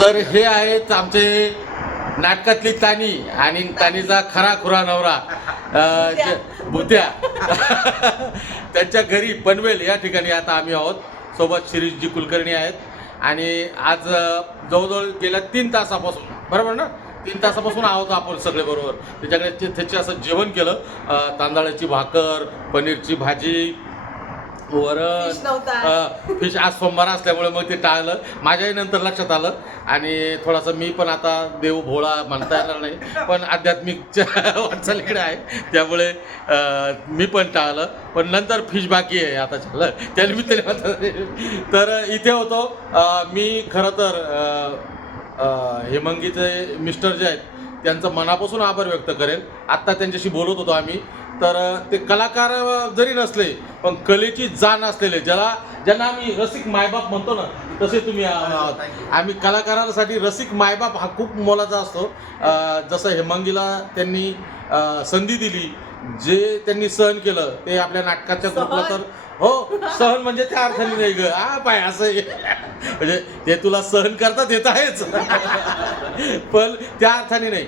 तर हे आहेत आमचे नाटकातली तानी आणि तानीचा खरा खुरा नवरा भुत्या. त्यांच्या घरी पनवेल या ठिकाणी आता आम्ही आहोत. सोबत शिरीषजी कुलकर्णी आहेत आणि आज जवळजवळ गेल्या 3 तासापासून, बरोबर ना, 3 तासापासून आहोत आपण सगळे बरोबर. त्याच्याकडे त्याचे असं जेवण केलं, तांदळाची भाकर, पनीरची भाजी, वरण, फिश. आज सोमवार असल्यामुळे मग ते टाळलं. माझ्याही नंतर लक्षात आलं आणि थोडासा मी पण आता देव भोळा म्हणता येणार नाही, पण आध्यात्मिक वाटचालीकडे आहे त्यामुळे मी पण टाळलं. पण नंतर फिश बाकी आहे आता झालं त्यानिमित्ताने. तर इथे होतो मी. खरं तर हेमंगीचे मिस्टर जे आहेत त्यांचं मनापासून आभार व्यक्त करेल. आत्ता त्यांच्याशी बोलत होतो आम्ही. तर ते कलाकार जरी नसले पण कलेची जाण असलेले, ज्यांना आम्ही रसिक मायबाप म्हणतो ना, तसे तुम्ही आहात. आम्ही कलाकारांसाठी रसिक मायबाप हा खूप मोलाचा असतो. जसं हेमांगीला त्यांनी संधी दिली, जे त्यांनी सहन केलं ते आपल्या नाटकाच्या ग्रुपला, तर हो, सहन म्हणजे त्या अर्थाने नाही ग, पाय असं म्हणजे ते तुला सहन करतात येत आहेच, पण त्या अर्थाने नाही.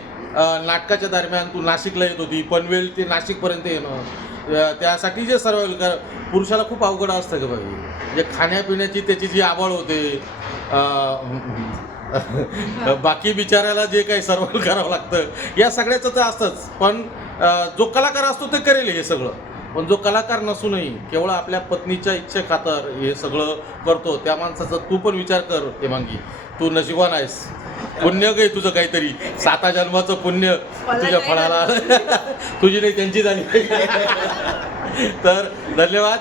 नाटकाच्या दरम्यान तू नाशिकला येत होती, पनवेल ते नाशिकपर्यंत येणं, त्यासाठी जे सर्वाइव्ह कर पुरुषाला खूप अवघड असतं का बाई. म्हणजे खाण्यापिण्याची त्याची जी आवड होते, बाकी बिचारायला जे काही सर्वाइव्ह करावं लागतं या सगळ्याचं तर असतंच. पण जो कलाकार असतो ते करेल हे सगळं. पण जो कलाकार नसूनही केवळ आपल्या पत्नीच्या इच्छे खातर हे सगळं करतो, त्या माणसाचा तू पण विचार कर हेमांगी. तू नशिबान आहेस, पुण्य काही तुझं काहीतरी 7 जन्माचं पुण्य तुझ्या फळाला तुझी नाही त्यांची झाली. तर धन्यवाद.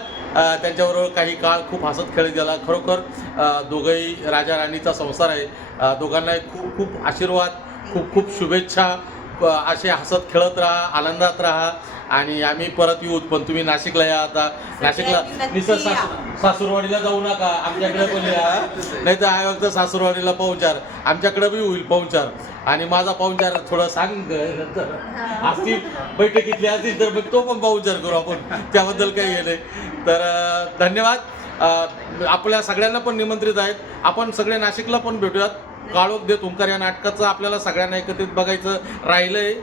त्यांच्याबरोबर काही काळ खूप हसत खेळत गेला. खरोखर दोघंही राजा राणीचा संसार आहे. दोघांनाही खूप खूप आशीर्वाद, खूप खूप शुभेच्छा. असे हसत खेळत राहा, आनंदात राहा आणि आम्ही परत येऊ. पण तुम्ही नाशिकला या. आता नाशिकला निसर सासूरवाडीला जाऊ नका, आमच्याकडे पण या. नाही तर आहे फक्त सासूरवाडीला पाहुणचार, आमच्याकडे बी होईल पाहुणचार. आणि माझा पाहुणचार थोडं सांग असतील बैठकीतली असतील तर मग तो पण पाहुणचार करू आपण, त्याबद्दल काही हे नाही. तर धन्यवाद. आपल्या सगळ्यांना पण निमंत्रित आहेत. आपण सगळे नाशिकला पण भेटूयात. काळोख देत ओंकार या नाटकाचं आपल्याला सगळ्यांना एकत्रित बघायचं राहिलंय.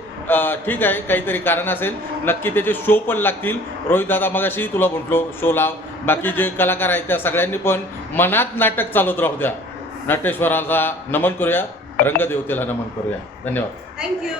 ठीक आहे, काहीतरी कारण असेल. नक्की त्याचे शो पण लागतील. रोहित दादा मगाशी तुला म्हटलो शो लाव. बाकी जे कलाकार आहेत त्या सगळ्यांनी पण मनात नाटक चालवत राहू द्या. नटेश्वराला नमन करूया, रंगदेवतेला नमन करूया. धन्यवाद. थँक्यू.